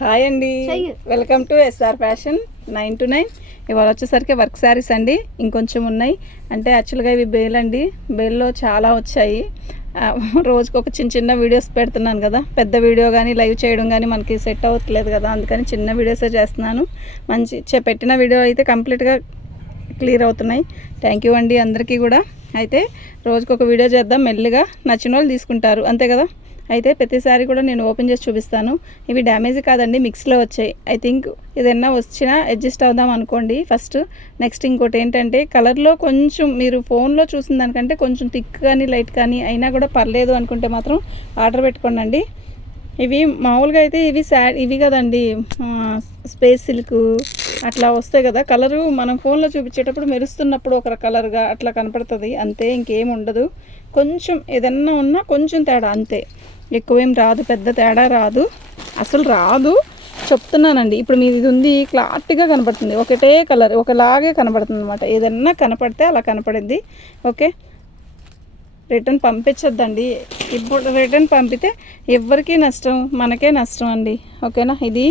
Hi అండి, welcome to SR fashion 9 to 9. ఇవాళ వచ్చేసరికి వర్క్ శారీస్ అండి, ఇంకొంచెం ఉన్నాయి. అంటే యాక్చువల్గా ఇవి బేల్ అండి, బేల్లో చాలా వచ్చాయి. రోజుకి ఒక చిన్న చిన్న వీడియోస్ పెడుతున్నాను కదా, పెద్ద వీడియో కానీ లైవ్ చేయడం కానీ మనకి సెట్ అవ్వట్లేదు కదా, అందుకని చిన్న వీడియోసే చేస్తున్నాను. పెట్టిన వీడియో అయితే కంప్లీట్గా క్లియర్ అవుతున్నాయి. థ్యాంక్ యూ అండి అందరికీ కూడా. అయితే రోజుకి ఒక వీడియో చేద్దాం, మెల్లిగా నచ్చిన వాళ్ళు తీసుకుంటారు అంతే కదా. అయితే ప్రతిసారి కూడా నేను ఓపెన్ చేసి చూపిస్తాను. ఇవి డ్యామేజ్ కాదండి, మిక్స్లో వచ్చాయి. ఐ థింక్ ఏదైనా వచ్చినా అడ్జస్ట్ అవుదాం అనుకోండి ఫస్ట్. నెక్స్ట్ ఇంకోటి ఏంటంటే, కలర్లో కొంచెం మీరు ఫోన్లో చూసిన దానికంటే కొంచెం థిక్ కానీ లైట్ కానీ అయినా కూడా పర్లేదు అనుకుంటే మాత్రం ఆర్డర్ పెట్టుకోండి. ఇవి మామూలుగా అయితే ఇవి కదండి, స్పేస్ సిల్క్ అట్లా వస్తాయి కదా. కలరు మనం ఫోన్లో చూపించేటప్పుడు మెరుస్తున్నప్పుడు ఒక కలర్గా అట్లా కనపడుతుంది అంతే, ఇంకేం ఉండదు. కొంచెం ఏదన్నా ఉన్నా కొంచెం తేడా అంతే, ఎక్కువేం రాదు, పెద్ద తేడా రాదు, అసలు రాదు చెప్తున్నానండి. ఇప్పుడు మీది ఇది ఉంది, క్లారిటీగా కనపడుతుంది, ఒకటే కలర్ ఒకలాగే కనపడుతుంది అనమాట. ఏదన్నా కనపడితే అలా కనపడిద్ది. Okay, return పంపించొద్దండి. ఇప్పుడు రిటర్న్ పంపితే ఎవరికీ నష్టం, మనకే నష్టం అండి. ఓకేనా. ఇది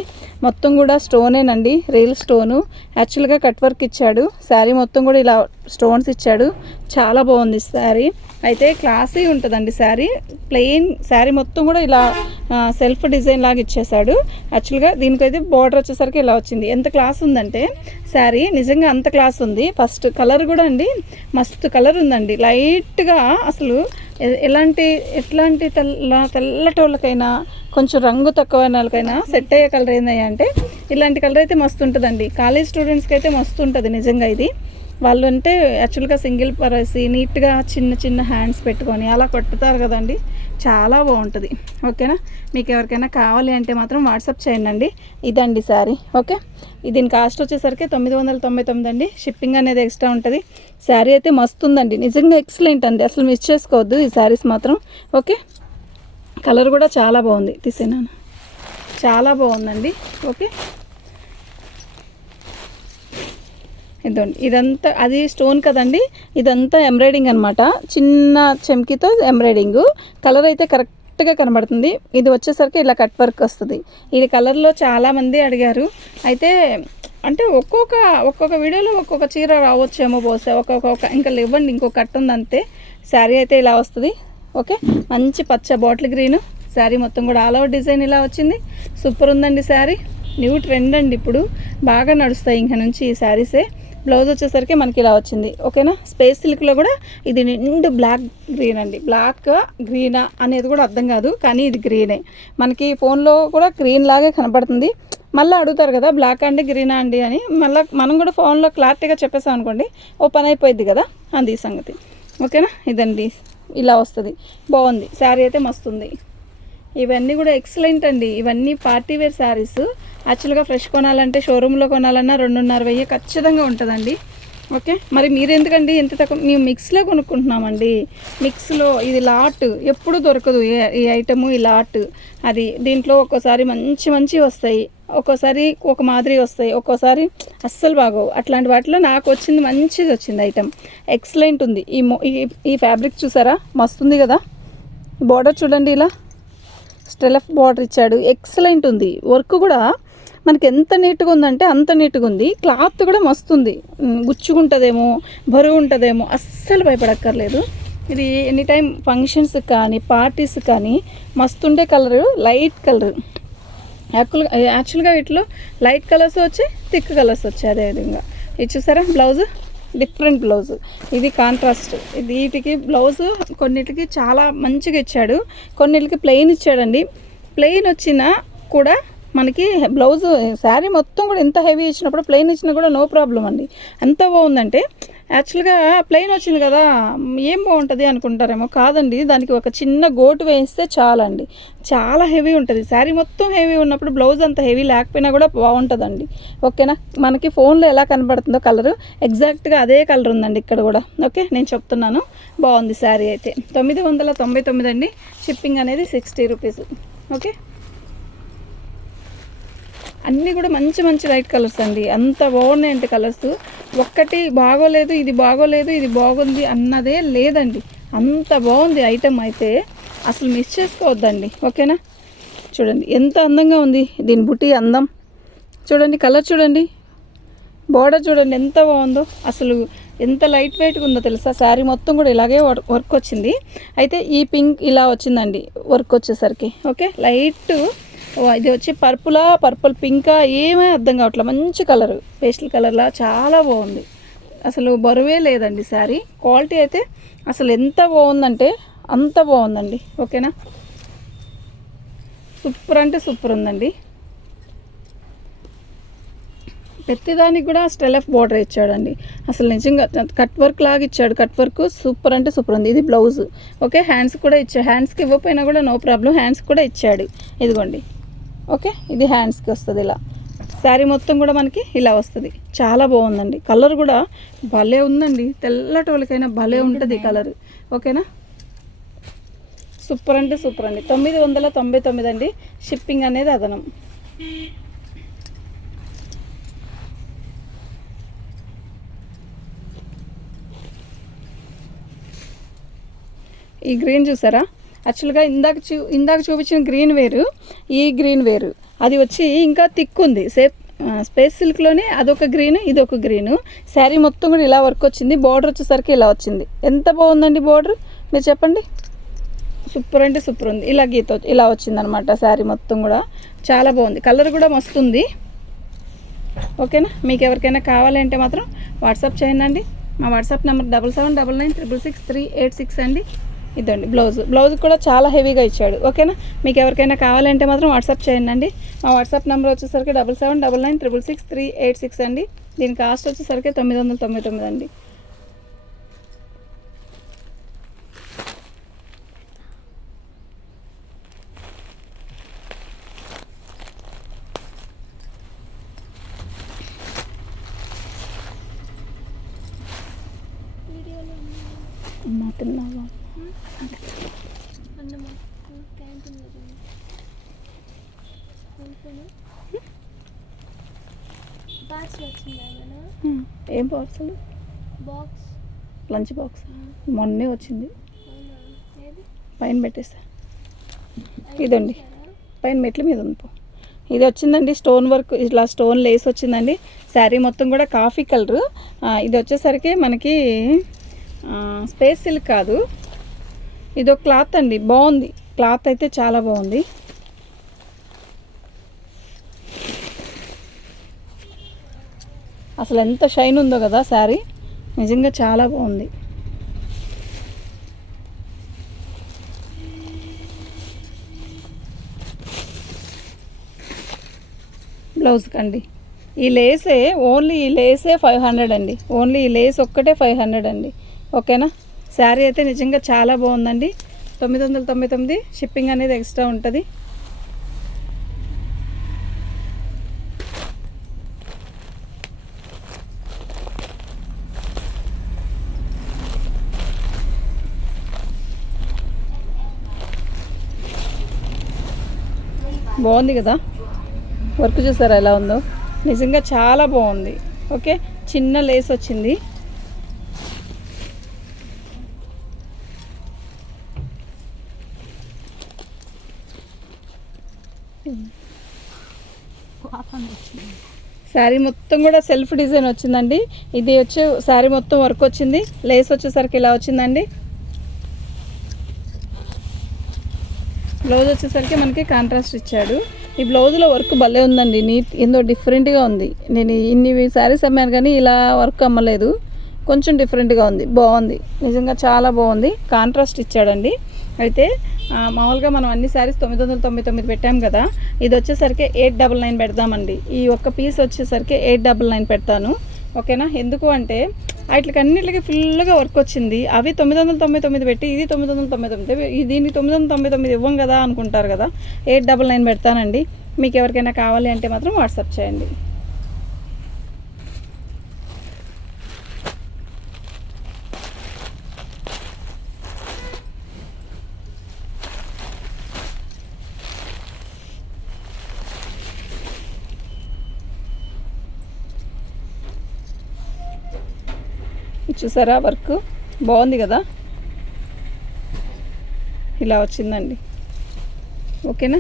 మొత్తం కూడా స్టోనేనండి, రియల్ స్టోను. యాక్చువల్గా కట్ వర్క్ ఇచ్చాడు, శారీ మొత్తం కూడా ఇలా స్టోన్స్ ఇచ్చాడు. చాలా బాగుంది శారీ, అయితే క్లాసీ ఉంటుందండి శారీ. ప్లెయిన్ శారీ మొత్తం కూడా ఇలా సెల్ఫ్ డిజైన్ లాగా ఇచ్చేసాడు. యాక్చువల్గా దీనికైతే బార్డర్ వచ్చేసరికి ఇలా వచ్చింది. ఎంత క్లాస్ ఉందంటే శారీ, నిజంగా అంత క్లాస్ ఉంది. ఫస్ట్ కలర్ కూడా అండి మస్తు కలర్ ఉందండి, లైట్గా. అసలు ఎట్లాంటి తెల్లటోళ్ళకైనా కొంచెం రంగు తక్కువ వాళ్ళకైనా సెట్ అయ్యే కలర్ ఏందయ్యా అంటే ఇలాంటి కలర్ అయితే మస్తు ఉంటుందండి. కాలేజ్ స్టూడెంట్స్కి అయితే మస్తు ఉంటుంది నిజంగా. ఇది వాళ్ళు అంటే యాక్చువల్గా సింగిల్ పరసి నీట్గా చిన్న చిన్న హ్యాండ్స్ పెట్టుకొని అలా కొట్టుతారు కదండి, చాలా బాగుంటుంది. ఓకేనా. మీకు ఎవరికైనా కావాలి అంటే మాత్రం వాట్సాప్ చేయండి. ఇదండి శారీ. ఓకే, దీని కాస్ట్ వచ్చేసరికి 999 అండి. షిప్పింగ్ అనేది ఎక్స్ట్రా ఉంటుంది. శారీ అయితే మస్తు ఉందండి, నిజంగా ఎక్సలెంట్ అండి, అసలు మిస్ చేసుకోవద్దు ఈ శారీస్ మాత్రం. ఓకే, కలర్ కూడా చాలా బాగుంది, తీసేనాను, చాలా బాగుందండి. ఓకే, ఇదండి, ఇదంతా అది స్టోన్ కదండి, ఇదంతా ఎంబ్రాయిడింగ్ అనమాట, చిన్న చెమ్కీతో ఎంబ్రాయిడింగ్. కలర్ అయితే కరెక్ట్గా కనబడుతుంది. ఇది వచ్చేసరికి ఇలా కట్ వర్క్ వస్తుంది. ఇది కలర్లో చాలామంది అడిగారు. అయితే అంటే ఒక్కొక్క వీడియోలో ఒక్కొక్క చీర రావచ్చేమో పోస్తే ఒక్కొక్క ఇంకా ఇవ్వండి, ఇంకో కట్ ఉంది అంతే. శారీ అయితే ఇలా వస్తుంది. ఓకే, మంచి పచ్చ బాటిల్ గ్రీను శారీ మొత్తం కూడా ఆల్ ఓవర్ డిజైన్ ఇలా వచ్చింది. సూపర్ ఉందండి శారీ, న్యూ ట్రెండ్ అండి, ఇప్పుడు బాగా నడుస్తాయి ఇంకా నుంచి ఈ శారీసే. బ్లౌజ్ వచ్చేసరికి మనకి ఇలా వచ్చింది. ఓకేనా. స్పేస్ సిల్క్లో కూడా ఇది నిండు బ్లాక్ గ్రీన్ అండి, బ్లాక్ గ్రీనా అనేది కూడా అర్థం కాదు, కానీ ఇది గ్రీనే. మనకి ఫోన్లో కూడా గ్రీన్ లాగే కనపడుతుంది. మళ్ళీ అడుగుతారు కదా బ్లాక్ అండి గ్రీనా అండి అని, మళ్ళీ మనం కూడా ఫోన్లో క్లారిటీగా చెప్పేసాం అనుకోండి, ఓ పని అయిపోయింది కదా, అది సంగతి. ఓకేనా. ఇదండి ఇలా వస్తుంది, బాగుంది శారీ అయితే మస్తుంది. ఇవన్నీ కూడా ఎక్సలెంట్ అండి, ఇవన్నీ పార్టీ వేర్ శారీస్. యాక్చువల్గా ఫ్రెష్ కొనాలంటే షోరూంలో కొనాలన్నా 2,500 ఖచ్చితంగా ఉంటుందండి. ఓకే, మరి మీరు ఎందుకండి ఎంత తక్కువ? మేము మిక్స్లో కొనుక్కుంటున్నామండి. మిక్స్లో ఇది లాట్ ఎప్పుడు దొరకదు ఈ ఐటము, ఈ లాట్. అది దీంట్లో ఒక్కోసారి మంచి వస్తాయి, ఒక్కోసారి ఒక మాదిరి వస్తాయి, ఒక్కోసారి అస్సలు బాగోవు. అట్లాంటి వాటిలో నాకు వచ్చింది మంచిది వచ్చింది ఐటమ్, ఎక్సలెంట్ ఉంది. ఈ ఫ్యాబ్రిక్ చూసారా, మస్తుంది కదా. బార్డర్ చూడండి, ఇలా స్టెలఫ్ బార్డర్ ఇచ్చాడు, ఎక్సలెంట్ ఉంది. వర్క్ కూడా మనకి ఎంత నీట్గా ఉందంటే అంత నీట్గా ఉంది. క్లాత్ కూడా మస్తుంది, గుచ్చుకుంటుందేమో, బరువు ఉంటుందేమో, అస్సలు భయపడక్కర్లేదు. ఇది ఎనీ టైం ఫంక్షన్స్ కానీ పార్టీస్ కానీ మస్తుండే కలరు, లైట్ కలర్. యాక్చువల్గా వీటిలో లైట్ కలర్స్ వచ్చాయి, థిక్ కలర్స్ వచ్చాయి. అదేవిధంగా ఇది చూసారా, బ్లౌజ్ డిఫరెంట్ బ్లౌజ్, ఇది కాంట్రాస్ట్. వీటికి బ్లౌజ్ కొన్నిటికి చాలా మంచిగా ఇచ్చాడు, కొన్నిటికి ప్లెయిన్ ఇచ్చాడండి. ప్లెయిన్ వచ్చినా కూడా మనకి బ్లౌజ్ శారీ మొత్తం కూడా ఎంత హెవీ ఇచ్చినప్పుడు ప్లెయిన్ ఇచ్చినా కూడా నో ప్రాబ్లం అండి. ఎంత బాగుందంటే యాక్చువల్గా ప్లెయిన్ వచ్చింది కదా ఏం బాగుంటుంది అనుకుంటారేమో, కాదండి, దానికి ఒక చిన్న గోటు వేయిస్తే చాలండి, చాలా హెవీ ఉంటుంది. శారీ మొత్తం హెవీ ఉన్నప్పుడు బ్లౌజ్ అంత హెవీ లేకపోయినా కూడా బాగుంటుందండి. ఓకేనా. మనకి ఫోన్లో ఎలా కనబడుతుందో కలరు ఎగ్జాక్ట్గా అదే కలర్ ఉందండి ఇక్కడ కూడా. ఓకే, నేను చెప్తున్నాను, బాగుంది శారీ అయితే. 999 అండి. షిప్పింగ్ అనేది 60 రూపీస్. ఓకే, అన్నీ కూడా మంచి లైట్ కలర్స్ అండి, అంత బాగున్నాయంటే కలర్స్. ఒక్కటి బాగోలేదు, ఇది బాగోలేదు, ఇది బాగుంది అన్నదే లేదండి, అంత బాగుంది ఐటమ్ అయితే, అసలు మిస్ చేసుకోవద్దండి. ఓకేనా. చూడండి ఎంత అందంగా ఉంది దీని బుట్టి అందం. చూడండి కలర్ చూడండి, బార్డర్ చూడండి ఎంత బాగుందో. అసలు ఎంత లైట్ వెయిట్గా ఉందో తెలుసా. శారీ మొత్తం కూడా ఇలాగే వర్క్ వచ్చింది. అయితే ఈ పింక్ ఇలా వచ్చిందండి వర్క్ వచ్చేసరికి. ఓకే, లైట్ ఇది వచ్చి పర్పుల్ పింకా ఏమీ అర్థం కావట్లేదు. మంచి కలరు, పేస్టల్ కలర్లా చాలా బాగుంది. అసలు బరువే లేదండి శారీ. క్వాలిటీ అయితే అసలు ఎంత బాగుందంటే అంత బాగుందండి. ఓకేనా, సూపర్ అంటే సూపర్ ఉందండి. ప్రతిదానికి కూడా స్టెల్ బార్డర్ ఇచ్చాడండి. అసలు నిజంగా కట్ వర్క్ లాగా ఇచ్చాడు. కట్ వర్క్ సూపర్ అంటే సూపర్ ఉంది. ఇది బ్లౌజ్. ఓకే, హ్యాండ్స్ కూడా ఇచ్చాడు. హ్యాండ్స్కి ఇవ్వకపోయినా కూడా నో ప్రాబ్లం, హ్యాండ్స్ కూడా ఇచ్చాడు. ఇదిగోండి. ఓకే, ఇది హ్యాండ్స్కి వస్తుంది. ఇలా శారీ మొత్తం కూడా మనకి ఇలా వస్తుంది. చాలా బాగుందండి. కలర్ కూడా భలే ఉందండి. తెల్లటోళ్ళకైనా భలే ఉంటుంది కలర్. ఓకేనా, సూపర్ అంటే సూపర్ అండి. 999 అండి. షిప్పింగ్ అనేది అదనం. ఈ గ్రీన్ చూసారా, యాక్చువల్గా ఇందాక చూపించిన గ్రీన్ వేరు, ఈ గ్రీన్ వేరు. అది వచ్చి ఇంకా థిక్ ఉంది. స్పేస్ సిల్క్లోనే అదొక గ్రీన్, ఇది ఒక గ్రీను. శారీ మొత్తం కూడా ఇలా వర్క్ వచ్చింది. బార్డర్ వచ్చేసరికి ఇలా వచ్చింది. ఎంత బాగుందండి బార్డర్, మీరు చెప్పండి. సూపర్ అంటే సూపర్ ఉంది. ఇలా గీత ఇలా వచ్చిందనమాట. శారీ మొత్తం కూడా చాలా బాగుంది. కలర్ కూడా మస్తు ఉంది. ఓకేనా, మీకు ఎవరికైనా కావాలంటే మాత్రం వాట్సాప్ చేయండి. మా వాట్సాప్ నెంబర్ 7799666386 అండి. ఇదండి బ్లౌజ్ కూడా చాలా హెవీగా ఇచ్చాడు. ఓకేనా, మీకు ఎవరికైనా కావాలంటే మాత్రం వాట్సాప్ చేయండి. మా వాట్సాప్ నెంబర్ వచ్చేసరికి 7799666386 అండి. దీని కాస్ట్ వచ్చేసరికి 999 అండి. తిన్నావా? ఏం పార్సల్? లంచ్ బాక్స్ మొన్నే వచ్చింది. పైన పెట్టేసా. ఇదండి పైన మెట్ల మీద ఉంది. ఇది వచ్చిందండి స్టోన్ వర్క్, ఇట్లా స్టోన్ లేస్ వచ్చిందండి. శారీ మొత్తం కూడా కాఫీ కలరు. ఇది వచ్చేసరికి మనకి స్పేస్ సిల్క్ కాదు, ఇది ఒక క్లాత్ అండి. బాగుంది క్లాత్ అయితే, చాలా బాగుంది. అసలు ఎంత షైన్ ఉందో కదా శారీ, నిజంగా చాలా బాగుంది. బ్లౌజ్ కండి ఈ లేసే, ఓన్లీ ఈ లేసే 500 అండి. ఓన్లీ ఈ లేస్ ఒక్కటే 500 అండి. ఓకేనా, శారీ అయితే నిజంగా చాలా బాగుందండి. 999 షిప్పింగ్ అనేది ఎక్స్ట్రా ఉంటుంది. బాగుంది కదా, వర్క్ చూసారా ఎలా ఉందో, నిజంగా చాలా బాగుంది. ఓకే, చిన్న లేస్ వచ్చింది. శారీ మొత్తం కూడా సెల్ఫ్ డిజైన్ వచ్చిందండి. ఇది వచ్చి శారీ మొత్తం వర్క్ వచ్చింది. లేస్ వచ్చేసరికి ఇలా వచ్చిందండి. బ్లౌజ్ వచ్చేసరికి మనకి కాంట్రాస్ట్ ఇచ్చాడు. ఈ బ్లౌజ్లో వర్క్ భలే ఉందండి. నీట్, ఏందో డిఫరెంట్గా ఉంది. నేను ఇన్ని శారీస్ అమ్మాను కానీ ఇలా వర్క్ అమ్మలేదు. కొంచెం డిఫరెంట్గా ఉంది, బాగుంది. నిజంగా చాలా బాగుంది. కాంట్రాస్ట్ ఇచ్చాడండి. అయితే మామూలుగా మనం అన్ని శారీస్ 999 పెట్టాం కదా, ఇది వచ్చేసరికి 899 పెడదామండి. ఈ ఒక్క పీస్ వచ్చేసరికి 899 పెడతాను. ఓకేనా, ఎందుకు అంటే వాటికి అన్నిటికీ ఫుల్గా వర్క్ వచ్చింది. అవి 999 పెట్టి ఇది 999, దీన్ని 999 ఇవ్వం కదా అనుకుంటారు కదా. 899 పెడతానండి. మీకు ఎవరికైనా కావాలి అంటే మాత్రం వాట్సాప్ చేయండి. చూసారా వర్క్ బాగుంది కదా, ఇలా వచ్చిందండి. ఓకేనా,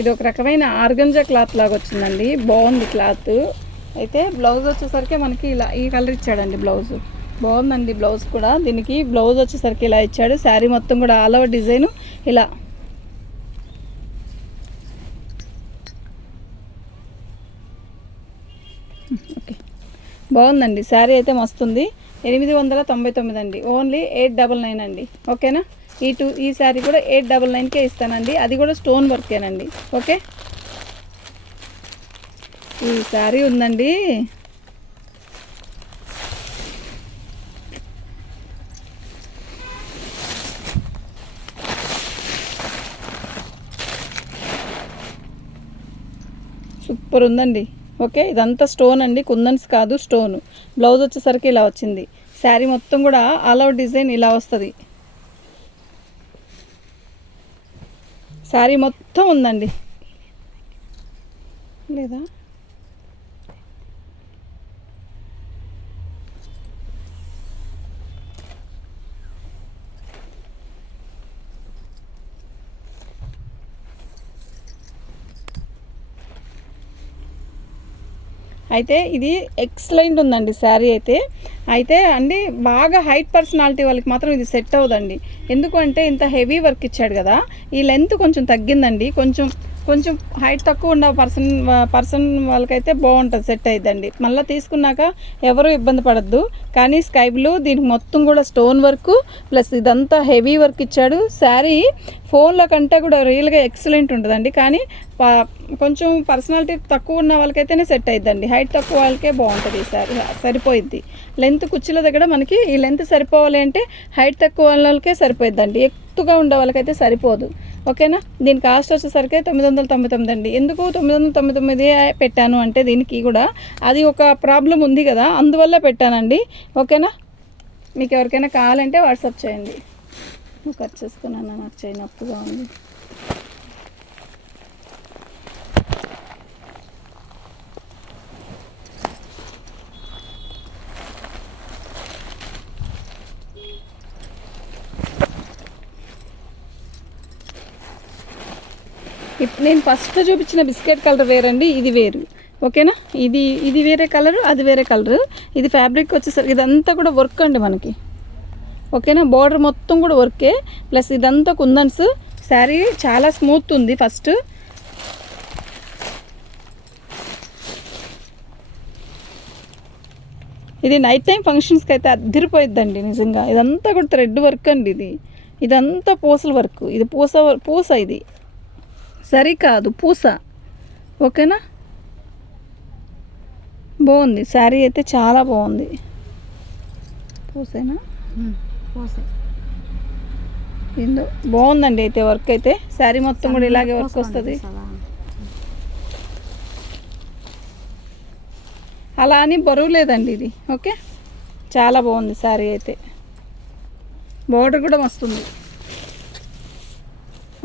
ఇది ఒక రకమైన ఆర్గంజా క్లాత్ లాగా వచ్చిందండి, బాగుంది క్లాత్. అయితే బ్లౌజ్ వచ్చేసరికి మనకి ఇలా ఈ కలర్ ఇచ్చాడండి బ్లౌజ్. బాగుందండి బ్లౌజ్ కూడా. దీనికి బ్లౌజ్ వచ్చేసరికి ఇలా ఇచ్చాడు. శారీ మొత్తం కూడా ఆల్ ఓవర్ డిజైన్ ఇలా. ఓకే, బాగుందండి శారీ అయితే మస్తుంది. 899 అండి, ఓన్లీ 899 అండి. ఓకేనా, ఈ శారీ కూడా 899కే ఇస్తానండి. అది కూడా స్టోన్ వర్కేనండి. ఓకే, ఈ శారీ ఉందండి, సూపర్ ఉందండి. ఓకే, ఇదంతా స్టోన్ అండి, కుందన్స్ కాదు, స్టోన్. బ్లౌజ్ వచ్చేసరికి ఇలా వచ్చింది. శారీ మొత్తం కూడా ఆల్ ఓవర్ డిజైన్ ఇలా వస్తుంది. శారీ మొత్తం ఉందండి, లేదా అయితే ఇది ఎక్సలెంట్ ఉందండి శారీ అయితే. అయితే అండి బాగా హైట్ పర్సనాలిటీ వాళ్ళకి మాత్రం ఇది సెట్ అవ్వదండి. ఎందుకంటే ఇంత హెవీ వర్క్ ఇచ్చాడు కదా, ఈ లెంత్ కొంచెం తగ్గిందండి. కొంచెం హైట్ తక్కువ ఉన్న పర్సన్ వాళ్ళకైతే బాగుంటుంది, సెట్ అయిద్దండి. మళ్ళీ తీసుకున్నాక ఎవరు ఇబ్బంది పడద్దు. కానీ స్కై బ్లూ, దీనికి మొత్తం కూడా స్టోన్ వర్క్ ప్లస్ ఇదంతా హెవీ వర్క్ ఇచ్చాడు. శారీ ఫోన్లో కంటే కూడా రియల్గా ఎక్సలెంట్ ఉంటుందండి. కానీ కొంచెం పర్సనాలిటీ తక్కువ ఉన్న వాళ్ళకైతేనే సెట్ అయిద్దండి. హైట్ తక్కువ వాళ్ళకే బాగుంటుంది ఈ శారీ, సరిపోయిద్ది. లెంత్ కుర్చీల దగ్గర మనకి ఈ లెంత్ సరిపోవాలి అంటే హైట్ తక్కువ వాళ్ళకే సరిపోయిద్దండి, ఎత్తుగా ఉండే వాళ్ళకైతే సరిపోదు. ఓకేనా, దీని కాస్ట్ వచ్చేసరికి 999 అండి. ఎందుకు 999 పెట్టాను అంటే దీనికి కూడా అది ఒక ప్రాబ్లం ఉంది కదా, అందువల్ల పెట్టానండి. ఓకేనా, మీకు ఎవరికైనా కావాలంటే వాట్సాప్ చేయండి. కట్ చేసుకున్నాను, నాకు చేయనప్పుగా ఉంది. నేను ఫస్ట్ చూపించిన బిస్కెట్ కలర్ వేరండి, ఇది వేరు. ఓకేనా, ఇది వేరే కలరు, అది వేరే కలరు. ఇది ఫ్యాబ్రిక్ వచ్చేసరికి ఇదంతా కూడా వర్క్ అండి మనకి. ఓకేనా, బార్డర్ మొత్తం కూడా వర్కే, ప్లస్ ఇదంతా కుందన్స్. శారీ చాలా స్మూత్ ఉంది. ఫస్ట్ ఇది నైట్ టైం ఫంక్షన్స్కి అయితే అద్దరిపోయిద్దండి నిజంగా. ఇదంతా కూడా థ్రెడ్ వర్క్ అండి. ఇదంతా పూసల వర్క్. ఇది పూస ఇది సరి కాదు, పూస. ఓకేనా, బాగుంది శారీ అయితే, చాలా బాగుంది. పూసేనా, పూసే ఏందో బాగుందండి. అయితే వర్క్ అయితే శారీ మొత్తం కూడా ఇలాగే వర్క్ వస్తుంది. అలా అని బరువు లేదండి ఇది. ఓకే, చాలా బాగుంది శారీ అయితే. బోర్డర్ కూడా వస్తుంది.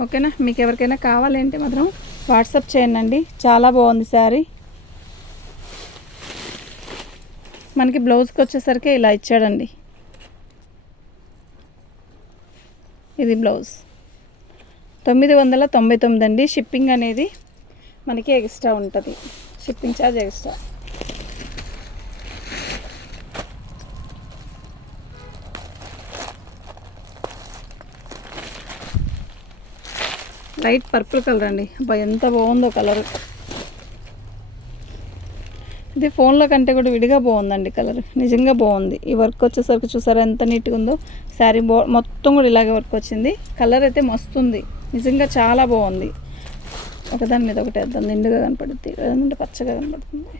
ఓకేనా, మీకు ఎవరికైనా కావాలంటే మాత్రం వాట్సాప్ చేయండి. చాలా బాగుంది శారీ. మనకి బ్లౌజ్కి వచ్చేసరికి ఇలా ఇచ్చాడండి. ఇది బ్లౌజ్ 999 అండి. షిప్పింగ్ అనేది మనకి ఎక్స్ట్రా ఉంటుంది, shipping charge extra. Light purple colour అండి, అబ్బా ఎంత బాగుందో కలర్. ఇది ఫోన్లో కంటే కూడా విడిగా బాగుందండి కలర్, నిజంగా బాగుంది. ఈ వర్క్ వచ్చేసరికి చూసారా ఎంత నీట్గా ఉందో. శారీ మొత్తం కూడా ఇలాగే వర్క్ వచ్చింది. కలర్ అయితే మస్తుంది, నిజంగా చాలా బాగుంది. ఒకదాని మీద ఒకటి వేద్దాం, నిండుగా కనపడుతుంది, లేదంటే పచ్చగా కనపడుతుంది.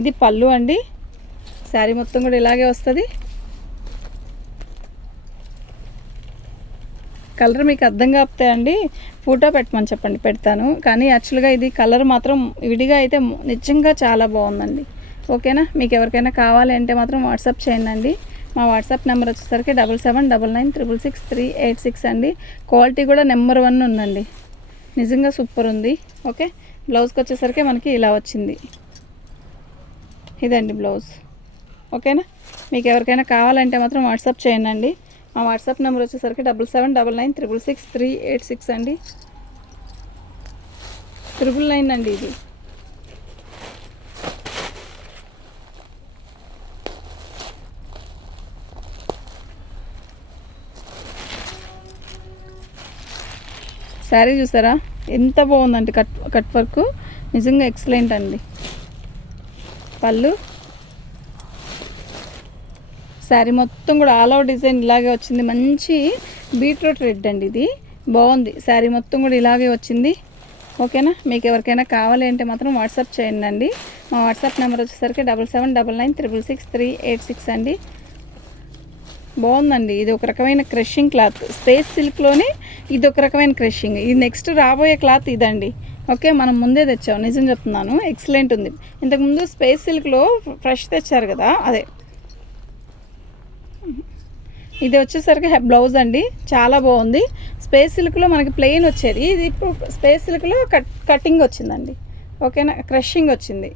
ఇది పళ్ళు అండి. శారీ మొత్తం కూడా ఇలాగే వస్తుంది. కలర్ మీకు అర్థం కాపుతాయండి, ఫోటో పెట్టమని చెప్పండి, పెడతాను. కానీ యాక్చువల్గా ఇది కలర్ మాత్రం విడిగా అయితే నిజంగా చాలా బాగుందండి. ఓకేనా, మీకు ఎవరికైనా కావాలి అంటే మాత్రం వాట్సాప్ చేయండి. మా వాట్సాప్ నెంబర్ వచ్చేసరికి 7799666386 అండి. క్వాలిటీ కూడా నెంబర్ 1 ఉందండి, నిజంగా సూపర్ ఉంది. ఓకే, బ్లౌజ్కి వచ్చేసరికి మనకి ఇలా వచ్చింది. ఇదండి బ్లౌజ్. ఓకేనా, మీకు ఎవరికైనా కావాలంటే మాత్రం వాట్సాప్ చేయండి. మా వాట్సాప్ నెంబర్ వచ్చేసరికి 7799666386 అండి. 999 అండి ఇది. శారీ చూసారా ఎంత బాగుందండి, కట్ వర్క్ నిజంగా ఎక్సలెంట్ అండి. పళ్ళు, శారీ మొత్తం కూడా ఆల్ ఓవర్ డిజైన్ ఇలాగే వచ్చింది. మంచి బీట్రూట్ రెడ్ అండి, ఇది బాగుంది. శారీ మొత్తం కూడా ఇలాగే వచ్చింది. ఓకేనా, మీకు ఎవరికైనా కావాలి అంటే మాత్రం వాట్సాప్ చేయండి అండి. మా వాట్సాప్ నెంబర్ వచ్చేసరికి 7799966386 అండి. బాగుందండి. ఇది ఒక రకమైన క్రషింగ్ క్లాత్, స్పేస్ సిల్క్లోనే ఇది ఒక రకమైన క్రషింగ్. ఇది నెక్స్ట్ రాబోయే క్లాత్ ఇదండి. ఓకే, మనం ముందే తెచ్చాం, నిజం చెప్తున్నాను, ఎక్సలెంట్ ఉంది. ఇంతకుముందు స్పేస్ సిల్క్లో ఫ్రెష్ తెచ్చారు కదా, అదే. ఇది వచ్చేసరికి బ్లౌజ్ అండి, చాలా బాగుంది. స్పేస్ సిల్క్లో మనకి ప్లెయిన్ వచ్చేది, ఇది ఇప్పుడు స్పేస్ సిల్క్లో కటింగ్ వచ్చిందండి. ఓకేనా, క్రషింగ్ వచ్చింది.